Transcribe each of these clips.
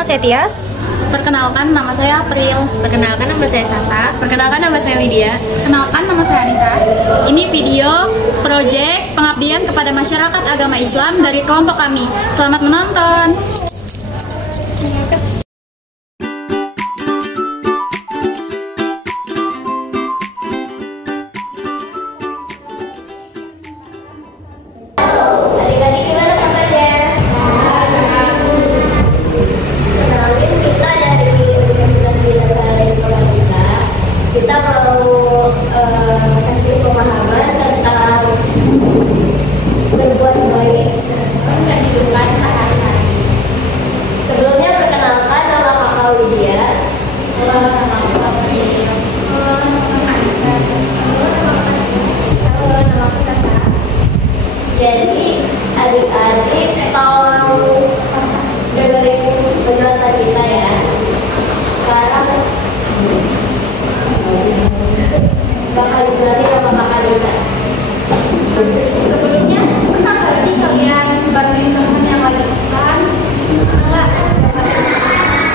nama saya Tias. Perkenalkan, nama saya April. Perkenalkan, nama saya Sasa. Perkenalkan, nama saya Lydia. Perkenalkan, nama saya Anissa. Ini video proyek pengabdian kepada masyarakat agama Islam dari kelompok kami. Selamat menonton. Adik-adik gimana kabarnya? Kenalin, kita dari Universitas Bidasara dan Sekolah kita mau kasih pemahaman tentang berbuat baik dan kehidupan sehari-hari. Sebelumnya perkenalkan, nama kakak Lydia. Nama kakak April. Nama Anissa. Halo, nama aku Sasa. Jadi adik-adik tolong dengerin penjelasan kita ya. Sekarang bakal dijelasin sama Kakak Desa. Sebelumnya pernah nggak sih kalian bantuin teman yang lagi kesusahan? Enggak.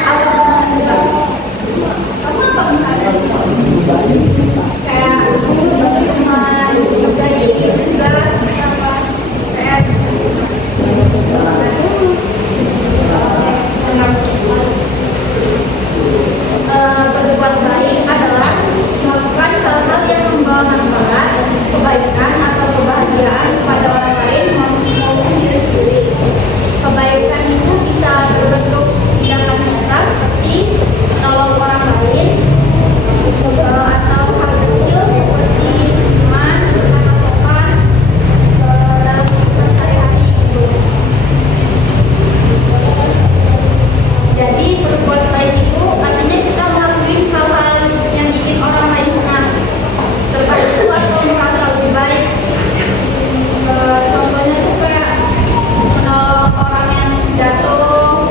Apa misalnya? Kamu apa misalnya? Kayak bantu teman, jadi tugas apa? Berbuat baik adalah melakukan hal-hal yang membawa manfaat, kebaikan atau kebahagiaan kepada orang lain maupun diri sendiri. Kebaikan itu bisa berbentuk tindakan nyata seperti menolong orang lain atau hal kecil seperti senyuman, kata sopan dalam kehidupan sehari-hari gitu. Jadi berbuat baik itu artinya kita melakukan hal-hal yang bikin orang lain senang, terbantu atau merasa lebih baik. Contohnya tuh kayak menolong orang yang jatuh,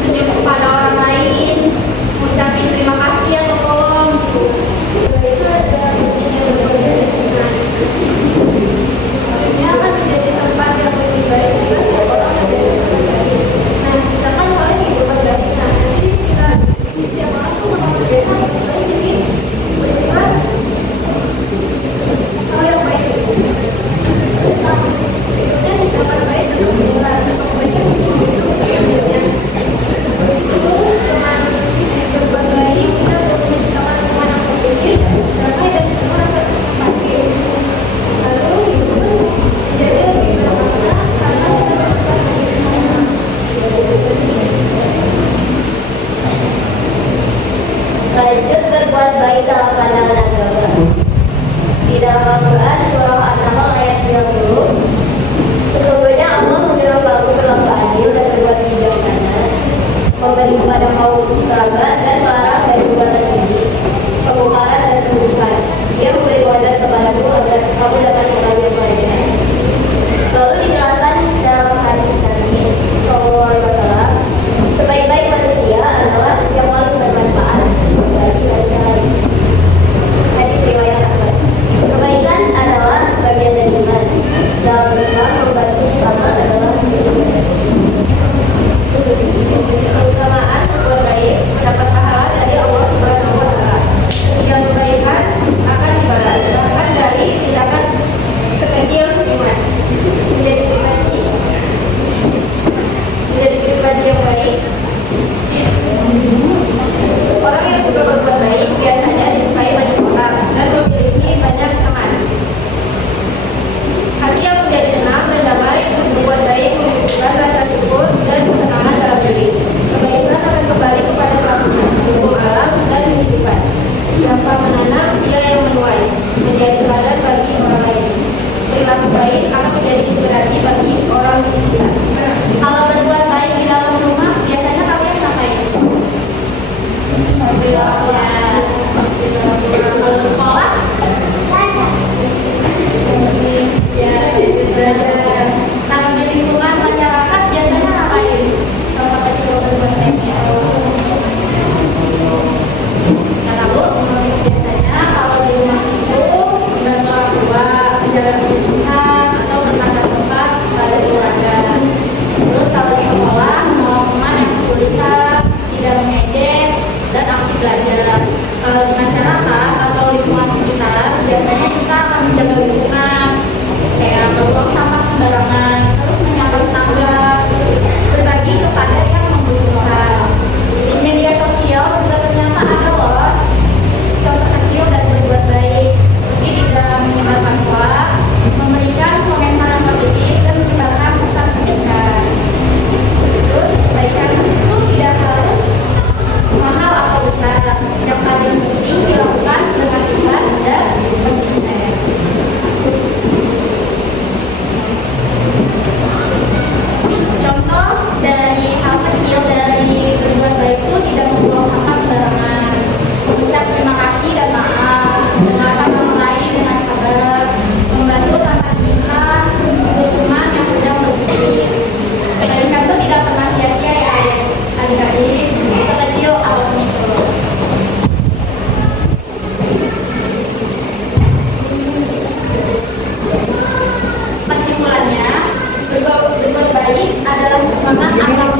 senyum kepada orang lain, mengucapkan terima kasih atau tolong gitu. Itu ada yang berbeda dengan ini akan menjadi tempat yang lebih baik juga setiap orang yang berbuat baik. Nah, misalkan kalian yang berbuat baik, nah nanti di setiap orang tuh bakal terbiasa berbuat baik, jadi berbuat hal yang baik. Terus berikutnya tindakan baik dan kebenaran atau kebaikan itu berikutnya. Terus dengan berbuat baik kita menciptakan lingkungan yang positif, damai dan penuh rasa empati. Lalu hidup pun menjadi lebih bermakna karena kita bersifat kasih sayang. Lanjut, berbuat baik dalam pandangan agama. Di dalam Al-Quran surah An-Nahl ayat 90, sesungguhnya Allah menyuruh kamu berlaku adil dan berbuat bijaksana, memberi kepada kaum kerabat dan melarang dari perbuatan keji, kemungkaran dan kemusuhan. Dia memberi wadah kepadamu agar kamu dapat mengetahui mereka. Lalu dijelaskan dalam hadis Nabi Sallallahu Alaihi Wasallam, sebaik-baik manusia adalah yang paling bermanfaat bagi manusia lain. Hadis riwayat Ahmad. Kebaikan adalah bagian dari iman. Dalam Islam, membantu sesama adalah keutamaan berbuat baik mendapat pahala dari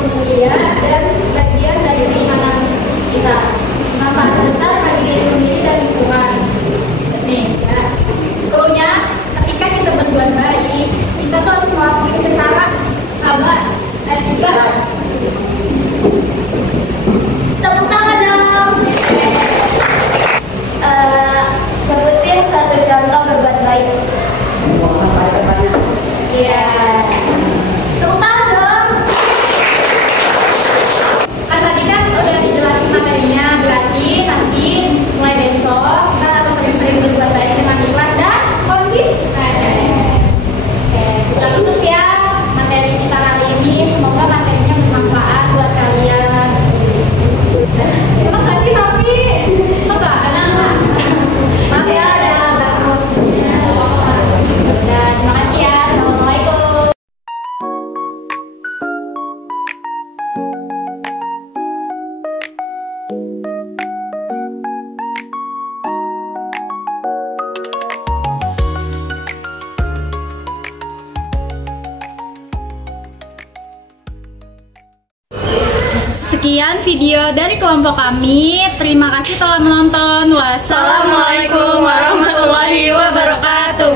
mulia dan bagian dari keimanan kita. Manfaat besar bagi diri sendiri dan lingkungan. Nih, ya. Perlunya, ketika kita berbuat baik, kita tuh harus melakukan secara sabar dan ikhlas. Tepuk tangan dong. Sebutin satu contoh berbuat baik. Buang sampah di tempatnya. Iya. Tepuk tangan dong. Kan tadi kan udah dijelasin materinya, berarti nanti mulai besok kita harus sering-sering berbuat baik dengan ikhlas dan konsisten. Oke, kita tutup ya materi kita kali ini. Semoga materinya bermanfaat buat kalian. Terima kasih Novi. Enggak, maaf ya, dan terima kasih ya. Assalamualaikum. Sekian video dari kelompok kami. Terima kasih telah menonton. Wassalamualaikum warahmatullahi wabarakatuh.